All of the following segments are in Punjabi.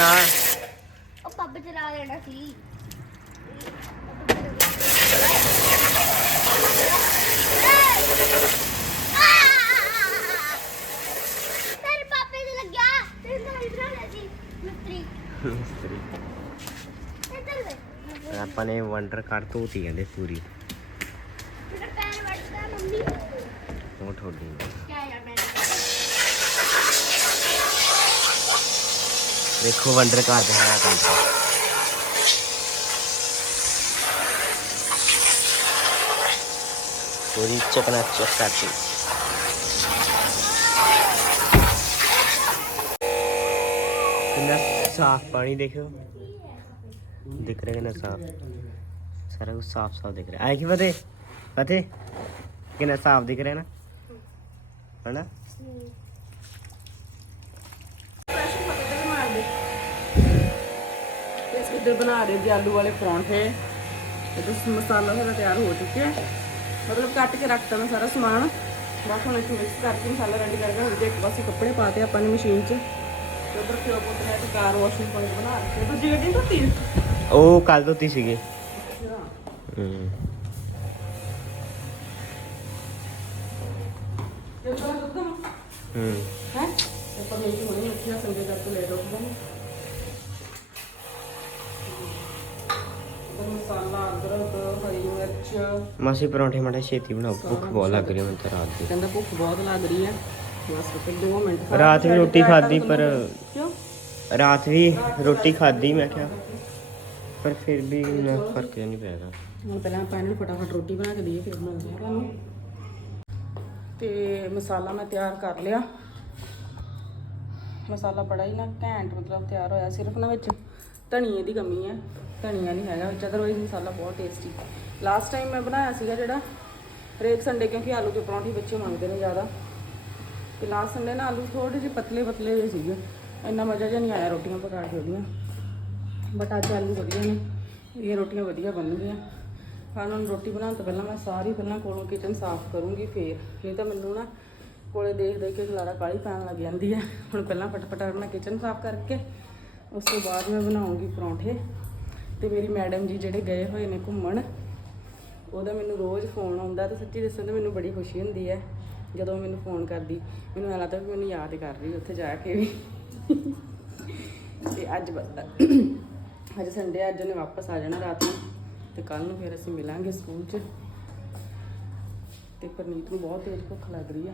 ਨਾ। ਉਹ ਪੱਬ ਚਲਾ ਲੈਣਾ ਸੀ। ਤੇਰੇ ਪਾਪੇ ਦੇ ਲੱਗਿਆ। ਤੇ ਨਾਲ ਬਣਾ ਸੀ ਮਿਸਤਰੀ। ਇੱਧਰ ਵੇ ਆਪਾਂ ਨੇ ਵੰਡਰ ਕਾਰ ਧੋਤੀ ਕਹਿੰਦੇ ਪੂਰੀ। ਮੇਰਾ ਪੈਰ ਵੱਟਦਾ ਮੰਮੀ। ਉਹ ਠੋਡੀ ਦੇਖੋ ਵੰਡਰ ਕਾਰ ਦੇ ਹੈ ਕੰਮ। ਪੂਰੀ ਚਕਨਾ ਚਕ ਕਰਤੀ ਕਿੰਨਾ ਸਾਫ਼ ਪਾਣੀ ਦੇਖੋ ਦਿਖ ਰਿਹਾ ਕਿੰਨਾ ਸਾਫ਼। ਸਾਰਾ ਕੁਝ ਸਾਫ਼ ਸਾਫ਼ ਦਿਖ ਰਿਹਾ। ਆਏ ਕੀ ਫਤਿਹ? ਫਤਿਹ? ਕਿੰਨਾ ਸਾਫ਼ ਦਿਖ ਰਿਹਾ ਨਾ? ਹਨਾ ਇਸ ਇੱਧਰ ਬਣਾ ਰਹੇ ਜੀ ਆਲੂ ਵਾਲੇ ਪਰੌਂਠੇ। ਤੇ ਬਸ ਮਸਾਲਾ ਸਾਡਾ ਤਿਆਰ ਹੋ ਚੁੱਕਿਆ ਮਤਲਬ ਕੱਟ ਕੇ ਰੱਖਤਾ ਮੈਂ ਸਾਰਾ ਸਮਾਨ। ਬਸ ਹੁਣ ਇੱਥੇ ਮਿਕਸ ਕਰਕੇ ਮਸਾਲਾ ਰੈਡੀ ਕਰਕੇ ਹੁਣ ਜੇ ਇੱਕ ਪਾਸੇ ਕੱਪੜੇ ਪਾਤੇ ਆਪਾਂ ਨੇ ਮਸ਼ੀਨ 'ਚ। ਤੇ ਉਧਰ ਫਿਰ ਪੁੱਤ ਨੇ ਤੇ ਕਾਰ ਵਾਸ਼ਿੰਗ ਪੁਆਇੰਟ ਬਣਾ ਕੇ ਦੂਜੀ ਗੱਡੀ ਧੋਤੀ? ਉਹ ਕੱਲ ਧੋਤੀ ਸੀਗੀ। ਹੂੰ। ਤੇ ਤਾਂ ਹੂੰ। ਹੈ? ਤੇ ਪਰ ਮੇਰੀ ਹੁਣੇ ਉੱਠਿਆ ਸੰਡੇ ਕਰਕੇ ਲੇਟ ਉੱਠਦਾ ਮਸਾਲਾ ਅਦਰਕ ਹਰੀ ਮਿਰਚ। ਮਾਸੀ ਪਰੌਂਠੇ ਮਾੜੇ ਛੇਤੀ ਬਣਾਓ। ਭੁੱਖ ਬਹੁਤ ਲੱਗ ਰਹੀ ਹੈ ਮੈਨੂੰ ਤਾਂ ਰਾਤ ਦੀ। ਕਹਿੰਦਾ ਭੁੱਖ ਬਹੁਤ ਲੱਗ ਰਹੀ ਹੈ। ਬਸ ਫਿਰ 2 ਮਿੰਟ ਰਾਤ ਵੀ ਰੋਟੀ ਖਾਧੀ ਪਰ ਕਿਉਂ? ਰਾਤ ਵੀ ਰੋਟੀ ਖਾਧੀ ਮੈਂ ਕਿਹਾ। ਪਰ ਫਿਰ ਵੀ ਇੰਨਾ ਫ਼ਰਕ ਨਹੀਂ ਪੈਗਾ। ਹੁਣ ਪਹਿਲਾਂ ਆਪਾਂ ਇਹਨੂੰ ਫਟਾਫਟ ਰੋਟੀ ਬਣਾ ਕੇ ਦਈਏ ਫਿਰ ਬਣਾਉਂਦੇ ਤੁਹਾਨੂੰ। ਤੇ ਮਸਾਲਾ ਮੈਂ ਤਿਆਰ ਕਰ ਲਿਆ। ਮਸਾਲਾ ਬੜਾ ਹੀ ਨਾ ਘੈਂਟ ਮਤਲਬ ਤਿਆਰ ਹੋਇਆ ਸਿਰਫ ਨਾ ਵਿੱਚ ਧਨੀਏ ਦੀ ਕਮੀ ਹੈ। ਧਨੀਆ ਨਹੀਂ ਹੈਗਾ ਵਿੱਚ ਅਦਰਵਾਈਜ਼ ਮਸਾਲਾ ਬਹੁਤ ਟੇਸਟੀ ਲਾਸਟ ਟਾਈਮ ਮੈਂ ਬਣਾਇਆ ਸੀਗਾ ਜਿਹੜਾ, ਹਰੇਕ ਸੰਡੇ ਕਿਉਂਕਿ ਆਲੂ ਦੇ ਪਰੌਂਠੇ ਬੱਚੇ ਮੰਗਦੇ ਨੇ ਜ਼ਿਆਦਾ। ਤੇ ਲਾਸਟ ਸੰਡੇ ਨਾ ਆਲੂ ਥੋੜੇ ਜਿਹੇ ਪਤਲੇ ਪਤਲੇ ਜਿਹੇ ਸੀਗੇ। ਇੰਨਾ ਮਜ਼ਾ ਜਿਹਾ ਨਹੀਂ ਆਇਆ ਰੋਟੀਆਂ ਪਕਾ ਕੇ ਉਹਦੀਆਂ। ਬਟ ਅੱਜ ਆਲੂ ਵਧੀਆ ਨੇ। ਇਹ ਰੋਟੀਆਂ ਵਧੀਆ ਬਣਨਗੀਆਂ। ਖਾਣ ਨੂੰ ਰੋਟੀ ਬਣਾਉਣ ਤੋਂ ਪਹਿਲਾਂ ਮੈਂ ਸਾਰੀ ਪਹਿਲਾਂ ਕੋਲੋਂ ਕਿਚਨ ਸਾਫ਼ ਕਰੂੰਗੀ ਫੇਰ। ਨਹੀਂ ਤਾਂ ਮੈਨੂੰ ਨਾ ਕੋਲੇ ਦੇਖ ਦੇਖ ਕੇ ਖਲਾਰਾ ਕਾਲੀ ਪੈਣ ਲੱਗ ਜਾਂਦੀ ਹੈ। ਹੁਣ ਪਹਿਲਾਂ ਫਟਾਫਟ ਆਪਣਾ ਕਿਚਨ ਸਾਫ਼ ਕਰਕੇ, ਉਸ ਤੋਂ ਬਾਅਦ ਮੈਂ ਬਣਾਉਂਗੀ ਪਰੌਂਠੇ। ਤੇ ਮੇਰੀ ਮੈਡਮ ਜੀ ਜਿਹੜੇ ਗਏ ਹੋਏ ਨੇ ਘੁੰਮਣ, ਉਹਦਾ ਮੈਨੂੰ ਰੋਜ਼ ਫੋਨ ਆਉਂਦਾ ਤੇ ਸੱਚੀ ਦੱਸਾਂ ਤਾਂ ਮੈਨੂੰ ਬੜੀ ਖੁਸ਼ੀ ਹੁੰਦੀ ਹੈ ਜਦੋਂ ਮੈਨੂੰ ਫੋਨ ਕਰਦੀ। ਮੈਨੂੰ ਐਂ ਲੱਗਦਾ ਵੀ ਮੈਨੂੰ ਯਾਦ ਕਰ ਰਹੀ ਉੱਥੇ ਜਾ ਕੇ ਵੀ। ਤੇ ਅੱਜ ਬਸ ਅੱਜ ਸੰਡੇ ਅੱਜ ਉਹਨੇ ਵਾਪਸ ਆ ਜਾਣਾ ਰਾਤ ਨੂੰ ਤੇ ਕੱਲ ਨੂੰ ਫਿਰ ਅਸੀਂ ਮਿਲਾਂਗੇ ਸਕੂਲ 'ਚ। ਤੇ ਪਰਨੀਤ ਨੂੰ ਬਹੁਤ ਤੇਜ਼ ਭੁੱਖ ਲੱਗ ਰਹੀ ਆ।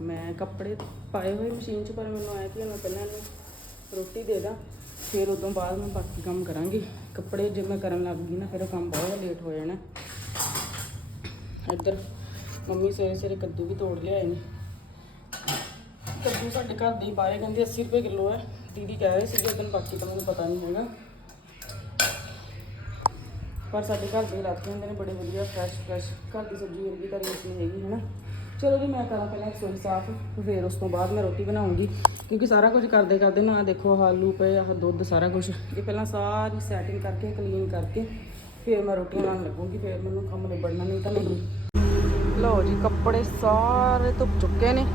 ਮੈਂ ਕੱਪੜੇ ਪਾਏ ਹੋਏ ਮਸ਼ੀਨ 'ਚ, ਪਰ ਮੈਨੂੰ ਆਇਆ ਕਿ ਮੈਂ ਪਹਿਲਾਂ ਇਹਨੂੰ ਰੋਟੀ ਦੇ ਦਾਂ, ਫਿਰ ਉਦੋਂ ਬਾਅਦ ਮੈਂ ਬਾਕੀ ਕੰਮ ਕਰਾਂਗੀ। ਕੱਪੜੇ ਜੇ ਮੈਂ ਕਰਨ ਲੱਗ ਗਈ ਨਾ, ਫਿਰ ਉਹ ਕੰਮ ਬਹੁਤ ਲੇਟ ਹੋ ਜਾਣਾ। ਇੱਧਰ ਮੰਮੀ ਸਵੇਰੇ ਸਵੇਰੇ ਕੱਦੂ ਵੀ ਤੋੜ ਲਿਆਏ ਨੇ। ਕੱਦੂ ਸਾਡੇ ਘਰ ਦੇ ਹੀ ਬਾਰੇ ਕਹਿੰਦੇ 80 ਰੁਪਏ ਕਿਲੋ ਹੈ। ਦੀਦੀ ਕਹਿ ਰਹੇ ਸੀਗੇ, ਉਦੋਂ ਬਾਕੀ ਤਾਂ ਮੈਨੂੰ ਪਤਾ ਨਹੀਂ ਹੈਗਾ। ਪਰ ਸਾਡੇ ਘਰ ਦੇ ਇਲਾਕੇ ਹੁੰਦੇ ਨੇ, ਬੜੇ ਵਧੀਆ ਫਰੈਸ਼ ਫਰੈਸ਼ ਘਰ ਦੀ ਸਬਜ਼ੀ ਵਰਗੀ ਤਾਂ ਰੀਸ ਨਹੀਂ ਹੈਗੀ ਨਾ ਚਲੋ ਜੀ, ਮੈਂ ਕਰਾਂ ਪਹਿਲਾਂ ਰਸੋਈ ਸਾਫ਼, ਫਿਰ ਉਸ ਤੋਂ ਬਾਅਦ ਮੈਂ ਰੋਟੀ ਬਣਾਉਂਗੀ। ਕਿਉਂਕਿ ਸਾਰਾ ਕੁਝ ਕਰਦੇ ਕਰਦੇ ਨਾ, ਦੇਖੋ ਆਹ ਆਲੂ ਪਏ, ਆਹ ਦੁੱਧ, ਸਾਰਾ ਕੁਝ। ਇਹ ਪਹਿਲਾਂ ਸਾਰੀ ਸੈਟਿੰਗ ਕਰਕੇ ਕਲੀਨ ਕਰਕੇ, ਫਿਰ ਮੈਂ ਰੋਟੀ ਬਣਾਉਣ ਲੱਗੂੰਗੀ, ਫਿਰ ਮੈਨੂੰ ਕੰਮ ਨਿਬੜਨਾ ਨਹੀਂ ਤਾਂ ਨਹੀਂ। ਲਓ ਜੀ, ਕੱਪੜੇ ਸਾਰੇ ਧੁੱਪ ਚੁੱਕੇ ਨੇ।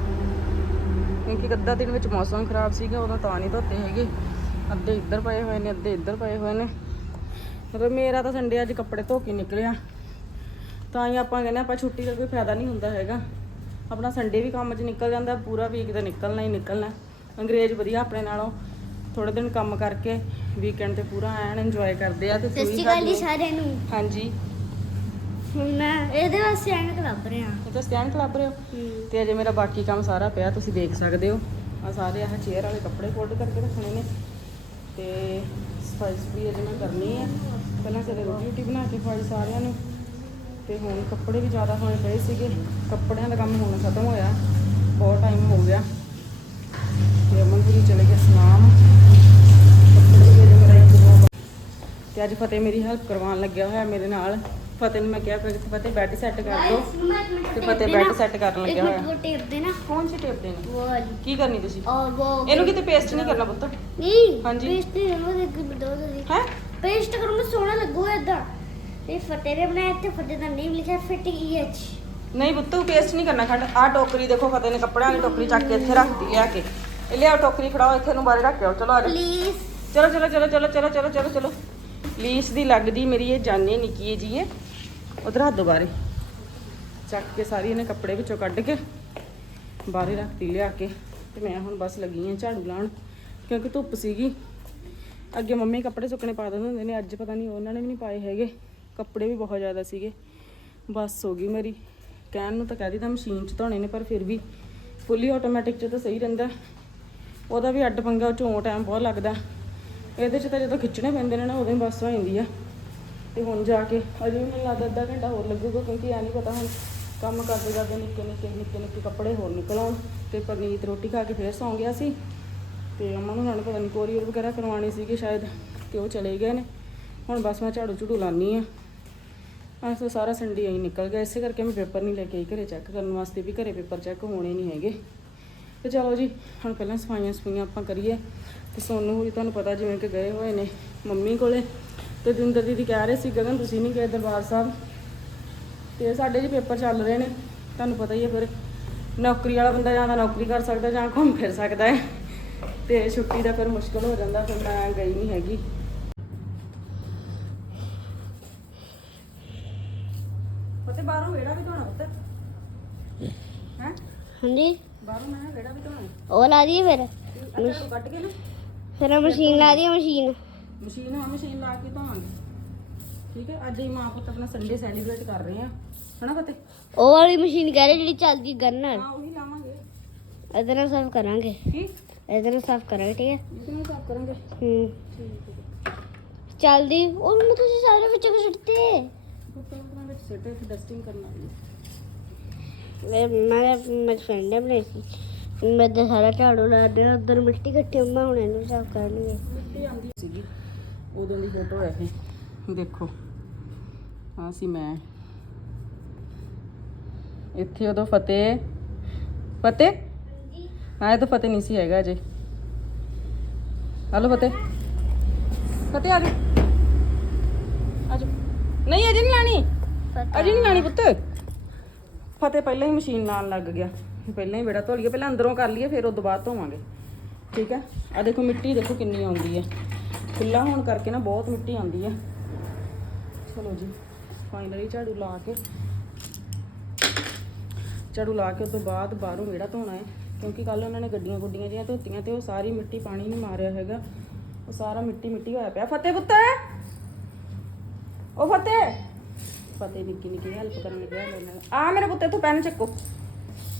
ਕਿਉਂਕਿ ਅੱਧਾ ਦਿਨ ਵਿੱਚ ਮੌਸਮ ਖਰਾਬ ਸੀਗਾ, ਉਦੋਂ ਤਾਂ ਨਹੀਂ ਧੋਤੇ ਹੈਗੇ। ਅੱਧੇ ਇੱਧਰ ਪਏ ਹੋਏ ਨੇ, ਅੱਧੇ ਇੱਧਰ ਪਏ ਹੋਏ ਨੇ। ਮਤਲਬ ਮੇਰਾ ਤਾਂ ਸੰਡੇ ਅੱਜ ਕੱਪੜੇ ਧੋ ਕੇ ਨਿਕਲਿਆ। ਤਾਂ ਹੀ ਆਪਾਂ ਕਹਿੰਦੇ ਆਪਾਂ ਛੁੱਟੀ ਦਾ ਕੋਈ ਫਾਇਦਾ ਨਹੀਂ ਹੁੰਦਾ ਹੈਗਾ। ਆਪਣਾ ਸੰਡੇ ਵੀ ਕੰਮ 'ਚ ਨਿਕਲ ਜਾਂਦਾ ਪੂਰਾ ਵੀਕ ਤਾਂ ਨਿਕਲਣਾ ਹੀ ਨਿਕਲਣਾ। ਅੰਗਰੇਜ਼ ਵਧੀਆ ਆਪਣੇ ਨਾਲੋਂ ਥੋੜੇ ਦਿਨ ਕੰਮ ਕਰਕੇ ਵੀਕਐਂਡ ਤੇ ਪੂਰਾ ਐਨ ਇੰਜੋਏ ਕਰਦੇ ਆ ਤੇ ਸਤਿ ਤੁਸੀਂ ਸ਼੍ਰੀ ਅਕਾਲ ਜੀ ਸਾਰਿਆਂ ਨੂੰ। ਹਾਂਜੀ। ਹੁਣ ਮੈਂ ਇਹਦੇ ਵਾਸਤੇ ਐਨਕ ਲੱਭ ਰਿਹਾ। ਇਹ ਤਾਂ ਸਟੈਂਡ ਕਲੱਬ ਰਹੇ ਹੋ? ਤੇ ਅਜੇ ਮੇਰਾ ਬਾਕੀ ਕੰਮ ਸਾਰਾ ਪਿਆ ਤੁਸੀਂ ਦੇਖ ਸਕਦੇ ਹੋ। ਆ ਸਾਰੇ ਆਹ ਚੇਅਰ ਵਾਲੇ ਕੱਪੜੇ ਫੋਲਡ ਕਰਕੇ ਰੱਖਣੇ ਨੇ। ਤੇ ਸਫ਼ਾਈ ਵੀ ਅਜੇ ਮੈਂ ਕਰਨੀ ਹੈ ਪਹਿਲਾਂ ਸਵੇਰੇ ਰੋਟੀ ਰੋਟੀ ਬਣਾ ਕੇ ਖਵਾਈ ਸਾਰਿਆਂ ਨੂੰ। ਤੇ ਹੁਣ ਕੱਪੜੇ ਵੀ ਜ਼ਿਆਦਾ ਹੋਣੇ ਪਏ ਸੀਗੇ। ਕੱਪੜਿਆਂ ਦਾ ਕੰਮ ਹੁਣ ਖਤਮ ਹੋਇਆ। ਬਹੁਤ ਟਾਈਮ ਹੋ ਗਿਆ। ਤੇ ਅਮਨ ਵੀ ਚਲੇ ਗਏ ਸਨਾਮ ਦੋ ਤੇ ਅੱਜ ਫਤਿਹ ਮੇਰੀ ਹੈਲਪ ਕਰਵਾਉਣ ਲੱਗਿਆ ਹੋਇਆ ਮੇਰੇ ਨਾਲ। ਫਤਿਹ ਨੂੰ ਮੈਂ ਕਿਹਾ ਕਿ ਫਤਿਹ ਬੈੱਡ ਸੈੱਟ ਕਰ ਦਿਓ ਤੇ ਫਤਿਹ ਬੈੱਡ ਸੈੱਟ ਕਰਨ ਲੱਗਿਆ ਹੋਇਆ। ਉਹ ਟੇਪ ਦੇ ਨਾ। ਕੌਣ ਸੀ ਟੇਪ ਦੇਣਾ ਉਹ ਵਾਲੀ। ਕੀ ਕਰਨੀ ਤੁਸੀਂ? ਇਹਨੂੰ ਕਿਤੇ ਪੇਸਟ ਨਹੀਂ ਕਰਨਾ ਪੁੱਤ। ਨਹੀਂ ਹਾਂਜੀ। ਪੇਸਟ ਨਹੀਂ ਉਹ ਦੇਖ ਕੇ ਬਤਾਓ ਤੁਸੀਂ। ਹੈ? ਪੇਸਟ ਕਰੋ ਮੈਂ ਸੋਹਣਾ ਲੱਗੂ ਏਦਾਂ ਤੇ ਫਤਿਹ ਨੇ ਬਣਾਇਆ ਤੇ ਫਤਿਹ ਦਾ ਨੇਮ ਲਿਖਿਆ ਫਿਟ ਈ ਐਚ ਨਹੀਂ ਪੁੱਤ ਪੇਸਟ ਨਹੀਂ ਕਰਨਾ ਖੰਡ। ਆ ਟੋਕਰੀ ਦੇਖੋ ਫਤਿਹ ਨੇ ਕੱਪੜਿਆਂ ਵਾਲੀ ਟੋਕਰੀ ਚੱਕ ਕੇ ਇੱਥੇ ਰੱਖਤੀ ਆ ਕੇ। ਇਹ ਲਿਆਓ ਟੋਕਰੀ ਫੜਾਓ ਇੱਥੇ ਨੂੰ ਬਾਰੇ ਰੱਖ ਕੇ ਆਓ ਚਲੋ ਆ ਜਾਓ। ਪਲੀਜ਼। ਚਲੋ ਚਲੋ ਚਲੋ ਚਲੋ ਚਲੋ ਚਲੋ ਚਲੋ ਚਲੋ। ਲੀਸ ਦੀ ਲੱਗਦੀ ਮੇਰੀ ਇਹ ਜਾਨੇ ਨਿੱਕੀ ਜੀ ਇਹ ਉਧਰ ਹੱਥ ਦੁਬਾਰੇ ਚੱਕ ਕੇ ਸਾਰੀ ਇਹਨੇ ਕੱਪੜੇ ਵਿੱਚੋਂ ਕੱਢ ਕੇ ਬਾਹਰੇ ਰੱਖਤੀ ਲਿਆ ਕੇ। ਤੇ ਮੈਂ ਹੁਣ ਬਸ ਲੱਗੀ ਆ ਝਾੜੂ ਲਾਉਣ ਕਿਉਂਕਿ ਧੁੱਪ ਸੀਗੀ। ਅੱਗੇ ਮੰਮੀ ਕੱਪੜੇ ਸੁੱਕਣੇ ਪਾ ਦਿੰਦੇ ਹੁੰਦੇ ਨੇ ਅੱਜ ਪਤਾ ਨਹੀਂ ਉਹਨਾਂ ਨੇ ਵੀ ਨਹੀਂ ਪਾਏ ਹੈਗੇ। ਕੱਪੜੇ ਵੀ ਬਹੁਤ ਜ਼ਿਆਦਾ ਸੀਗੇ। ਬਸ ਹੋ ਗਈ ਮੇਰੀ। ਕਹਿਣ ਨੂੰ ਤਾਂ ਕਹਿ ਦਿੱਤਾ ਮਸ਼ੀਨ 'ਚ ਧੋਣੇ ਨੇ, ਪਰ ਫਿਰ ਵੀ ਫੁੱਲੀ ਆਟੋਮੈਟਿਕ 'ਚ ਤਾਂ ਸਹੀ ਰਹਿੰਦਾ। ਉਹਦਾ ਵੀ ਅੱਡ ਪੰਗਾ, ਉਹ ਟਾਈਮ ਬਹੁਤ ਲੱਗਦਾ। ਇਹਦੇ 'ਚ ਤਾਂ ਜਦੋਂ ਖਿੱਚਣੇ ਪੈਂਦੇ ਨੇ ਨਾ, ਉਦੋਂ ਹੀ ਬਸ ਹੋ ਜਾਂਦੀ ਆ। ਤੇ ਹੁਣ ਜਾ ਕੇ ਅਜੇ ਵੀ ਮੈਨੂੰ ਲੱਗਦਾ ਅੱਧਾ ਘੰਟਾ ਹੋਰ ਲੱਗੂਗਾ, ਕਿਉਂਕਿ ਐ ਨਹੀਂ ਪਤਾ ਹੁਣ ਕੰਮ ਕਰਦੇ ਕਰਦੇ ਨਿੱਕੇ ਨਿੱਕੇ ਨਿੱਕੇ ਨਿੱਕੇ ਕੱਪੜੇ ਹੋਰ ਨਿਕਲ ਆਉਣ ਤੇ ਪਰਨੀਤ ਰੋਟੀ ਖਾ ਕੇ ਫੇਰ ਸੌਂ ਗਿਆ ਸੀ। ਤੇ ਅਮਨ ਨੂੰ ਨਾਲ ਪਤਾ ਨਹੀਂ ਕੋਰੀਅਰ ਵਗੈਰਾ ਕਰਵਾਉਣੀ ਸੀਗੀ ਸ਼ਾਇਦ, ਤੇ ਉਹ ਚਲੇ ਗਏ ਨੇ। ਹੁਣ ਬਸ ਮੈਂ ਝਾੜੂ ਝੂੜੂ ਲਾਨੀ ਆ। ਅੱਜ ਤਾਂ ਸਾਰਾ ਸੰਡੇ ਆਈ ਨਿਕਲ ਗਿਆ, ਇਸੇ ਕਰਕੇ ਮੈਂ ਪੇਪਰ ਨਹੀਂ ਲੈ ਕੇ ਆਈ, ਘਰੇ ਚੈੱਕ ਕਰਨ ਵਾਸਤੇ ਵੀ ਘਰੇ ਪੇਪਰ ਚੈੱਕ ਹੋਣੇ ਨਹੀਂ ਹੈਗੇ। ਤੇ ਚਲੋ ਜੀ, ਹੁਣ ਪਹਿਲਾਂ ਸਫਾਈਆਂ ਸਫਾਈਆਂ ਆਪਾਂ ਕਰੀਏ। ਤੇ ਸੋਨੂੰ ਹੋਰੀ ਤੁਹਾਨੂੰ ਪਤਾ ਜਿਵੇਂ ਕਿ ਗਏ ਹੋਏ ਨੇ ਮੰਮੀ ਕੋਲੇ। ਤੇ ਦਿੰਦਰ ਦੀਦੀ ਕਹਿ ਰਹੇ ਸੀ, ਗਗਨ, ਤੁਸੀਂ ਨਹੀਂ ਗਏ ਦਰਬਾਰ ਸਾਹਿਬ? ਤੇ ਸਾਡੇ ਜੀ ਪੇਪਰ ਚੱਲ ਰਹੇ ਨੇ। ਤੁਹਾਨੂੰ ਪਤਾ ਹੀ ਹੈ ਫਿਰ, ਨੌਕਰੀ ਵਾਲਾ ਬੰਦਾ ਜਾਂ ਤਾਂ ਨੌਕਰੀ ਕਰ ਸਕਦਾ ਜਾਂ ਘੁੰਮ ਫਿਰ ਸਕਦਾ ਹੈ। ਤੇ ਛੁੱਟੀ ਦਾ ਫਿਰ ਮੁਸ਼ਕਲ ਹੋ ਜਾਂਦਾ, ਫਿਰ ਮੈਂ ਗਈ ਨਹੀਂ ਹੈਗੀ। ਬਾਹਰੋਂ ਵੇੜਾ ਵੀ ਧੋਣਾ ਪੁੱਤ। ਹੈ? ਹਾਂਜੀ। ਬਾਹਰੋਂ ਮੈਂ ਵੇੜਾ ਵੀ ਧੋਣਾ ਉਹ ਲਾ ਦਈਏ ਫਿਰ। ਅੱਛਾ ਕੱਟ ਕੇ ਨਾ ਫਿਰ ਮਸ਼ੀਨ ਲਾ ਦਈਏ ਮਸ਼ੀਨ। ਮਸ਼ੀਨ ਹਾਂ ਮਸ਼ੀਨ ਲਾ ਕੇ ਧੋਵਾਂਗੇ। ਠੀਕ ਹੈ ਅੱਜ ਹੀ ਮਾਂ ਪੁੱਤ ਆਪਣਾ ਸੰਡੇ ਸੈਲੀਬ੍ਰੇਟ ਕਰ ਰਹੇ ਆ। ਹਨਾ ਫਤੇ ਉਹ ਵਾਲੀ ਮਸ਼ੀਨ ਕਹਿ ਰਹੇ ਜਿਹੜੀ ਚੱਲਦੀ ਗਨ ਨਾਲ। ਹਾਂ ਉਹੀ ਲਾਵਾਂਗੇ। ਇਹਦੇ ਨਾਲ ਸਾਫ਼ ਕਰਾਂਗੇ। ਕੀ? ਇਹਦੇ ਨਾਲ ਸਾਫ਼ ਕਰਾਂਗੇ ਠੀਕ ਹੈ? ਇਹਦੇ ਨਾਲ ਸਾਫ਼ ਕਰਾਂਗੇ। ਹੂੰ। ਠੀਕ ਹੈ। ਚੱਲਦੀ ਉਹ ਮੈਨੂੰ ਤੁਸੀਂ ਸਾਰੇ ਵਿੱਚ ਸੁੱਟਤੇ ਸਿੱਟੇ ਤੇ ਡਸਟਿੰਗ ਕਰਨਾ ਵੀ ਮੈਂ ਮੈਂ ਮੇਰੇ ਫਰੈਂਡ ਨੇ ਬਣਾਈ ਸੀ। ਮੈਂ ਤਾਂ ਸਾਰਾ ਝਾੜੂ ਲਾ ਦਿਆ ਉਧਰ ਮਿੱਟੀ ਇਕੱਠੀ ਹੁੰਦਾ ਹੁਣ ਇਹਨੂੰ ਸਾਫ਼ ਕਰਨਗੇ ਮਿੱਟੀ ਆਂਦੀ ਸੀਗੀ ਉਦੋਂ ਦੀ ਫੋਟੋ ਹੈ ਇਹ। ਦੇਖੋ ਆ ਸੀ ਮੈਂ। ਇੱਥੇ ਉਦੋਂ ਫਤਿਹ ਫਤਿਹ? ਹਾਂ ਇਹ ਤਾਂ ਫਤਿਹ ਨਹੀਂ ਸੀ ਹੈਗਾ ਅਜੇ। ਹਲੋ ਫਤਿਹ। ਫਤਿਹ ਆ ਜਾ ਆ ਜਾ ਨਹੀਂ ਅਜੇ ਨਹੀਂ ਲਾਣੀ। ਅਜੇ ਨਹੀਂ ਲਾਣੀ ਪੁੱਤ। ਫਤਿਹ ਪਹਿਲਾਂ ਹੀ ਮਸ਼ੀਨ ਨਾਲ ਲੱਗ ਗਿਆ। ਪਹਿਲਾਂ ਹੀ ਬੇੜਾ ਧੋ ਲਈਏ ਪਹਿਲਾਂ ਅੰਦਰੋਂ ਕਰ ਲਈਏ ਫਿਰ ਉਦੋਂ ਬਾਅਦ ਧੋਵਾਂਗੇ। ਠੀਕ ਹੈ? ਆ ਦੇਖੋ ਮਿੱਟੀ ਦੇਖੋ ਕਿੰਨੀ ਆਉਂਦੀ ਹੈ। ਖੁੱਲਾ ਹੋਣ ਕਰਕੇ ਨਾ ਬਹੁਤ ਮਿੱਟੀ ਆਉਂਦੀ ਹੈ। ਚਲੋ ਜੀ ਫਾਈਨਲੀ ਝਾੜੂ ਲਾ ਕੇ ਝਾੜੂ ਲਾ ਕੇ ਉਸ ਤੋਂ ਬਾਅਦ ਬਾਹਰੋਂ ਵਿਹੜਾ ਧੋਣਾ ਹੈ। ਕਿਉਂਕਿ ਕੱਲ ਉਹਨਾਂ ਨੇ ਗੱਡੀਆਂ ਗੁੱਡੀਆਂ ਜਿਹੀਆਂ ਧੋਤੀਆਂ ਤੇ ਉਹ ਸਾਰੀ ਮਿੱਟੀ ਪਾਣੀ ਨਹੀਂ ਮਾਰਿਆ ਹੈਗਾ। ਉਹ ਸਾਰਾ ਮਿੱਟੀ ਮਿੱਟੀ ਹੋਇਆ ਪਿਆ। ਫਤਿਹ ਪੁੱਤ! ਉਹ ਫਤਿਹ! ਫਤਿਹ ਨਿੱਕੀ ਨਿੱਕੀ ਹੈਲਪ ਕਰਨ ਲੱਗਿਆ ਮੇਰੇ ਨਾਲ। ਆ ਮੇਰੇ ਪੁੱਤੇ ਤੂੰ ਪੈਨ ਚੱਕੋ।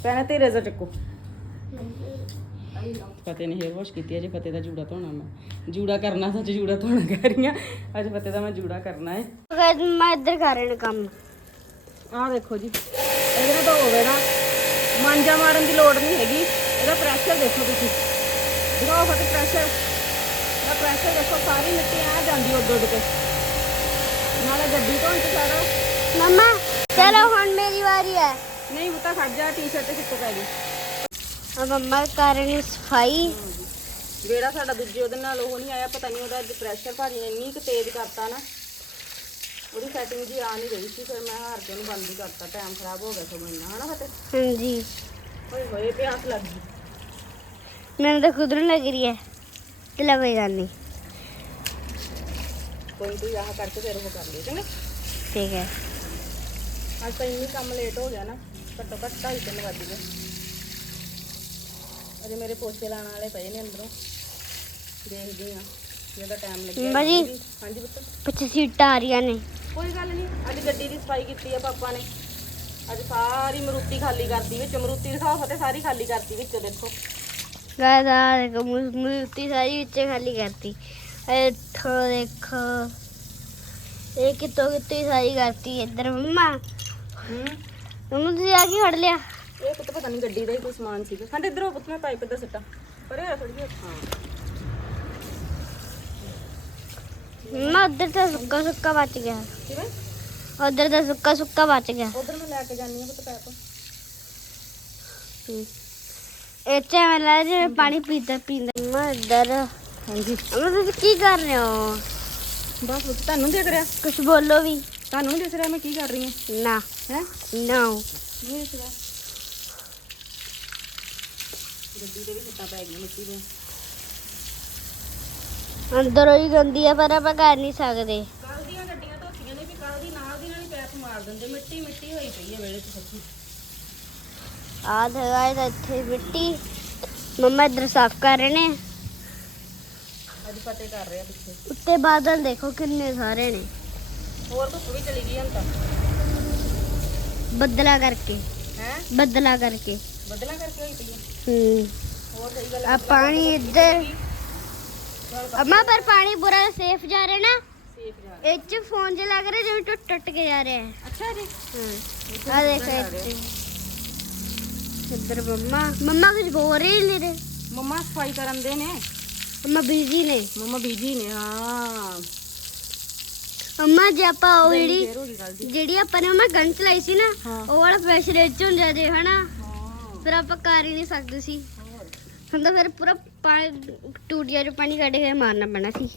ਪੈਨ ਤੇ ਰੇਜ਼ਰ ਚੱਕੋ। ਫਤਿਹ ਨੇ ਹੇਅਰ ਵਾਸ਼ ਕੀਤੀ ਹੈ ਜੇ ਫਤਿਹ ਦਾ ਜੂੜਾ ਧੋਣਾ ਮੈਂ। ਜੂੜਾ ਕਰਨਾ ਸੱਚ ਜੂੜਾ ਧੋਣਾ ਕਹਿ ਰਹੀ ਅੱਜ ਫਤਿਹ ਦਾ ਮੈਂ ਜੂੜਾ ਕਰਨਾ ਹੈ ਮੈਂ ਇੱਧਰ ਕਰ ਰਹੇ ਕੰਮ। ਆਹ ਦੇਖੋ ਜੀ ਇਹਦੇ ਨਾਲ ਤਾਂ ਹੋਵੇ ਨਾ ਮਾਂਜਾ ਮਾਰਨ ਦੀ ਲੋੜ ਨਹੀਂ ਹੈਗੀ। ਇਹਦਾ ਪ੍ਰੈਸ਼ਰ ਦੇਖੋ ਤੁਸੀਂ। ਦਿਖਾਓ ਫਤਿਹ ਪ੍ਰੈਸ਼ਰ ਇਹਦਾ ਪ੍ਰੈਸ਼ਰ ਦੇਖੋ ਸਾਰੀ ਮਿੱਟੀ ਆ ਜਾਂਦੀ ਉੱਡ ਉੱਡ ਕੇ। ਨਾਲੇ ਗੱਡੀ ਚ ਸਾਰਾ ਮਮਾ ਚਲੋ ਹੁਣ ਮੇਰੀ ਵਾਰੀ ਹੈ। ਨਹੀਂ ਬੁੱਤਾ ਖੜ ਜਾ ਟੀ-ਸ਼ਰਟ ਤੇ ਸਿੱਟ ਪੈ ਗਈ? ਆ ਮੰਮਾ ਕਰ ਰਹੇ ਨੇ ਸਫ਼ਾਈ। ਜਿਹੜਾ ਸਾਡਾ ਦੂਜੇ ਉਹਦੇ ਨਾਲ ਉਹ ਨਹੀਂ ਆਇਆ ਪਤਾ ਨਹੀਂ ਉਹਦਾ ਅੱਜ ਪ੍ਰੈਸ਼ਰ ਭਾਜੀ ਨੇ ਇੰਨੀ ਕੁ ਤੇਜ਼ ਕਰਤਾ ਨਾ। ਉਹਦੀ ਸੈਟਿੰਗ ਜੀ ਆ ਨਹੀਂ ਰਹੀ ਸੀ ਫਿਰ ਮੈਂ ਹਾਰ ਕੇ ਉਹਨੂੰ ਬੰਦ ਹੀ ਕਰਤਾ ਟਾਈਮ ਖਰਾਬ ਹੋ ਗਿਆ ਸਗੋਂ ਇੰਨਾ ਹਨਾ ਫਤਿਹ? ਹਾਂਜੀ। ਓਏ ਹੋਏ ਪਿਆਸ ਲੱਗ ਗਈ। ਮੈਨੂੰ ਤਾਂ ਖੁਦ ਨੂੰ ਲੱਗ ਰਹੀ ਹੈ ਕੋਈ ਗੱਲ ਨਹੀਂ ਕੋਈ ਤੂੰ ਆਹ ਕਰਕੇ ਫਿਰ ਉਹ ਕਰ ਲਈ ਚੰਗਾ। ਠੀਕ ਹੈ। ਅੱਜ ਤਾਂ ਇੰਨੀ ਕੰਮ ਲੇਟ ਹੋ ਗਿਆ ਨਾ ਘੱਟੋ ਘੱਟ ਢਾਈ ਤਿੰਨ ਵੱਜ ਗਏ। ਅਜੇ ਮੇਰੇ ਪੋਚੇ ਲਾਣ ਵਾਲੇ ਪਏ ਨੇ ਅੰਦਰੋਂ। ਦੇਖਦੇ ਆ ਜਿਹਦਾ ਟਾਈਮ ਲੱਗਿਆ ਮੰਮਾ ਜੀ। ਹਾਂਜੀ ਪੁੱਤ। ਪਿੱਛੇ ਸੀਟਾਂ ਆ ਰਹੀਆਂ ਨੇ। ਕੋਈ ਗੱਲ ਨਹੀਂ ਅੱਜ ਗੱਡੀ ਦੀ ਸਫ਼ਾਈ ਕੀਤੀ ਆ ਪਾਪਾ ਨੇ। ਅੱਜ ਸਾਰੀ ਮਰੂਤੀ ਖਾਲੀ ਕਰਤੀ ਵਿੱਚ। ਮਰੂਤੀ ਦਿਖਾਓ ਫਤੇ ਸਾਰੀ ਖਾਲੀ ਕਰਤੀ ਵਿੱਚ ਦੇਖੋ। ਗਾਇਸ ਆ ਦੇਖੋ ਮੂ- ਮੂਰਤੀ ਸਾਰੀ ਵਿੱਚ ਖਾਲੀ ਕਰਤੀ। ਇੱਥੋਂ ਦੇਖੋ। ਇਹ ਕਿਤੋਂ ਕਿਤੋਂ ਸਾਰੀ ਕਰਤੀ ਇੱਧਰ ਮੰਮਾ। ਹੂੰ ਮੰਮਾ ਤੁਸੀਂ ਆ ਕੀ ਫੜ ਲਿਆ। ਇਹ ਪੁੱਤ ਪਤਾ ਨਹੀਂ ਗੱਡੀ ਦਾ ਹੀ ਕੋਈ ਸਮਾਨ ਸੀਗਾ। ਸਾਡੇ ਇਧਰੋਂ ਪੁੱਤ ਮੈਂ ਪਾਈਪ ਦਾ ਸੱਟਾ। ਪਰੇ ਆ ਥੋੜੀ ਜਿਹੀ ਹਾਂ। ਮੰਮਾ ਉੱਧਰ ਤਾਂ ਸੁੱਕਾ ਸੁੱਕਾ ਬਚ ਗਿਆ। ਕਿਵੇਂ? ਉੱਧਰ ਤਾਂ ਸੁੱਕਾ ਸੁੱਕਾ ਬਚ ਗਿਆ। ਉਧਰ ਮੈਂ ਲੈ ਕੇ ਜਾਨੀ ਆ ਪੁੱਤ ਪੈਪ ਇੱਥੇ ਮੈਂ ਲੈ ਜੇ ਪਾਣੀ ਪੀਤਾ ਪੀਂਦਾ। ਮੰਮਾ ਇੱਧਰ। ਹਾਂਜੀ। ਮੰਮਾ ਤੁਸੀਂ ਕੀ ਕਰ ਰਹੇ ਹੋ? ਬਸ ਪੁੱਤ ਤੁਹਾਨੂੰ ਦੇਖ ਰਿਹਾ ਕੁਝ ਬੋਲੋ ਵੀ। ਤੁਹਾਨੂੰ ਨਹੀਂ ਦਿਖ ਰਿਹਾ ਮੈਂ ਕੀ ਕਰ ਰਹੀ ਹਾਂ? ਨਾ। ਹੈ? ਨੋ ਨਹੀਂ ਦਿਖ ਰਿਹਾ। ਗੱਡੀ ਦੇ ਵੀ ਛੱਟਾਂ ਪੈ ਗਈਆਂ ਮਿੱਟੀ ਦੀਆਂ। ਅੰਦਰੋਂ ਹੀ ਗੰਦੀ ਆ ਪਰ ਆਪਾਂ ਕਰ ਨਹੀਂ ਸਕਦੇ। ਕੱਲ ਦੀਆਂ ਗੱਡੀਆਂ ਧੋਤੀਆਂ ਨੇ ਵੀ ਕੱਲ ਦੀ ਨਾਲ ਦੀ ਨਾਲ ਹੀ ਪੈਪ ਮਾਰ ਦਿੰਦੇ। ਮਿੱਟੀ ਮਿੱਟੀ ਹੋਈ ਪਈ ਹੈ ਵੇਲੇ 'ਚ ਸੱਚੀ। ਆ ਧਗਾ ਤਾਂ ਇੱਥੇ ਮਿੱਟੀ। ਮੰਮਾ ਇੱਧਰ ਸਾਫ਼ ਕਰ ਰਹੇ ਨੇ। ਅੱਜ ਫਤਿਹ ਕਰ ਰਿਹਾ ਪਿੱਛੇ। ਉੱਤੇ ਬਾਦਲ ਦੇਖੋ ਕਿੰਨੇ ਸਾਰੇ ਨੇ। ਹੋਰ ਧੁੱਪ ਵੀ ਚਲੀ ਗਈ ਹੁਣ ਤਾਂ। ਬੱਦਲਾ ਕਰਕੇ। ਹੈ? ਬੱਦਲਾ ਕਰਕੇ। ਬਦਲਾਂ ਕਰਕੇ ਹੋਈ ਪਈ ਹੈ ਹੂੰ। ਹੋਰ ਸਹੀ ਗੱਲ ਆ ਪਾਣੀ ਇੱਧਰ। ਅਮਾ ਪਰ ਪਾਣੀ ਪੂਰਾ ਸੇਫ ਜਾ ਰਿਹਾ ਨਾ। ਸੇਫ ਜਾ ਇਹ ਚ ਫੋਨ ਚ ਲੱਗ ਰਿਹਾ ਜਿਵੇਂ ਟੁੱਟ ਟੁੱਟ ਕੇ ਜਾ ਰਿਹਾ ਹੈ। ਅੱਛਾ ਜੀ। ਹਾਂ। ਆ ਦੇਖੋ ਇੱਥੇ। ਇੱਧਰ ਮੰਮਾ। ਮੰਮਾ ਕੁਝ ਬੋਲ ਰਹੀ ਨਹੀਂ ਰਹੇ। ਮੰਮਾ ਸਫ਼ਾਈ ਕਰਨ ਦੇ ਨੇ। ਮੰਮਾ ਬਿਜ਼ੀ ਨੇ। ਮੰਮਾ ਬੀਜੀ ਨੇ ਹਾਂ। ਮੰਮਾ ਜੇ ਆਪਾਂ ਉਹ ਜਿਹੜੀ ਜਿਹੜੀ ਆਪਾਂ ਨੇ ਮੰਮਾ ਗਨ ਚਲਾਈ ਸੀ ਨਾ। ਉਹ ਵਾਲਾ ਪ੍ਰੈਸ਼ਰ ਇਹ ਚ ਹੁੰਦਾ ਜੇ ਹਨਾ? ਫਿਰ ਆਪਾਂ ਕਰ ਹੀ ਨਹੀਂ ਸਕਦੇ ਸੀ। ਹੁਣ ਤਾਂ ਫਿਰ ਪੂਰਾ ਪਾਣੀ ਟੂਟੀਆਂ ਚੋਂ ਪਾਣੀ ਕੱਢ ਕੇ ਮਾਰਨਾ ਪੈਣਾ ਸੀ।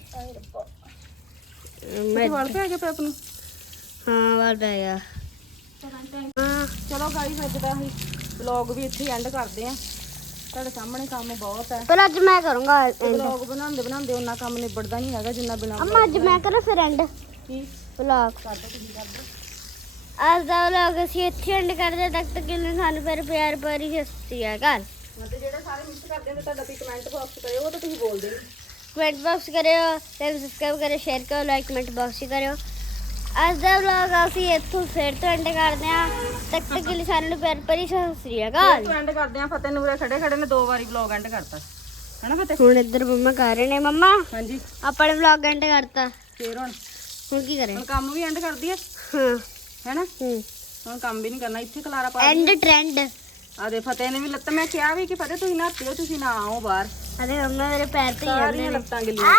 ਮੈਂ ਵਾਲ ਪੈ ਗਏ ਪੈਪ ਨੂੰ ਹਾਂ ਵਾਲ ਪੈ ਗਿਆ। ਹਾਂ ਚਲੋ ਗਾਈਸ ਅੱਜ ਦਾ ਅਸੀਂ ਵਲੌਗ ਵੀ ਇੱਥੇ ਐਂਡ ਕਰਦੇ ਆ ਤੁਹਾਡੇ ਸਾਹਮਣੇ ਕੰਮ ਬਹੁਤ ਹੈ। ਪਰ ਅੱਜ ਮੈਂ ਕਰੂੰਗਾ। ਵਲੌਗ ਬਣਾਉਂਦੇ ਬਣਾਉਂਦੇ ਉਹਨਾਂ ਕੰਮ ਨਿਬੜਦਾ ਨਹੀਂ ਹੈਗਾ ਜਿੰਨਾ ਬਿਨਾ ਅੰਮਾ ਅੱਜ ਮੈਂ ਕਰਾਂ ਫਿਰ ਐਂਡ ਕੀ ਵਲੌਗ ਕਰ ਦੋ ਤੁਸੀਂ ਕਰ ਦਿਓ ਅੱਜ ਦਾ ਵਲੌਗ ਅਸੀਂ ਇੱਥੇ ਐਂਡ ਕਰਦੇ ਤੱਕ ਤੱਕ ਕਿੰਨੇ ਸਾਨੂੰ ਫਿਰ ਪਿਆਰ ਭਰੀ ਸਤਿ ਸ਼੍ਰੀ ਅਕਾਲ। ਮਤਲਬ ਜਿਹੜਾ ਸਾਰੇ ਮਿਸ ਕਰਦੇ ਨੇ ਤੁਹਾਡਾ ਵੀ ਕਮੈਂਟ ਬਾਕਸ ਕਰਿਓ ਉਹ ਤਾਂ ਤੁਸੀਂ ਬੋਲਦੇ ਨਹੀਂ। ਕਮੈਂਟ ਬਾਕਸ ਕਰਿਓ ਲਾਈਕ ਸਬਸਕ੍ਰਾਈਬ ਕਰਿਓ ਸ਼ੇਅਰ ਕਰਿਓ ਲਾਈਕ ਕਮੈਂਟ ਬਾਕਸ ਹੀ ਕਰਿਓ। ਅੱਜ ਦਾ ਵਲੌਗ ਅਸੀਂ ਇੱਥੋਂ ਫਿਰ ਤੋਂ ਐਂਡ ਕਰਦੇ ਹਾਂ ਤੱਕ ਤੱਕ ਲਈ ਸਾਰਿਆਂ ਨੂੰ ਪਿਆਰ ਭਰੀ ਸਤਿ ਸ਼੍ਰੀ ਅਕਾਲ। ਐਂਡ ਕਰਦੇ ਆ ਫਤਿਹ ਨੂਰੇ ਖੜੇ ਖੜੇ ਨੇ ਦੋ ਵਾਰੀ ਵਲੌਗ ਐਂਡ ਕਰਤਾ। ਹੈਨਾ ਫਤਿਹ? ਹੁਣ ਇੱਧਰ ਮੰਮਾ ਕਰ ਰਹੇ ਨੇ ਮੰਮਾ। ਹਾਂਜੀ। ਆਪਾਂ ਨੇ ਵਲੌਗ ਐਂਡ ਕਰਤਾ। ਫੇਰ ਹੁਣ? ਹੁਣ ਕੀ ਕਰੇ? ਹੁਣ ਕੰਮ ਵੀ ਐਂਡ ਕਰਦੀ ਹੈ ਹਾਂ। ਹੈਨਾ? ਹੂੰ। ਹੁਣ ਕੰਮ ਵੀ ਨਹੀਂ ਕਰਨਾ ਇੱਥੇ ਖਲਾਰਾ ਪਾ ਐਂਡ ਟ੍ਰੈਂਡ ਆ। ਦੇ ਫਤਿਹ ਨੇ ਵੀ ਲੱਤ ਮੈਂ ਕਿਹਾ ਵੀ ਕਿ ਫਤਿਹ ਤੁਸੀਂ ਨਹਾਤੇ ਹੋ ਤੁਸੀਂ ਨਾ ਆਓ ਬਾਹਰ। ਅਰੇ ਮੰਮਾ ਮੇਰੇ ਪੈਰ ਤੇ ਹੀ ਜਾਂਦੇ ਸਾਰੀਆਂ ਨੇ ਲੱਤਾਂ ਗਿੱਲੀਆਂ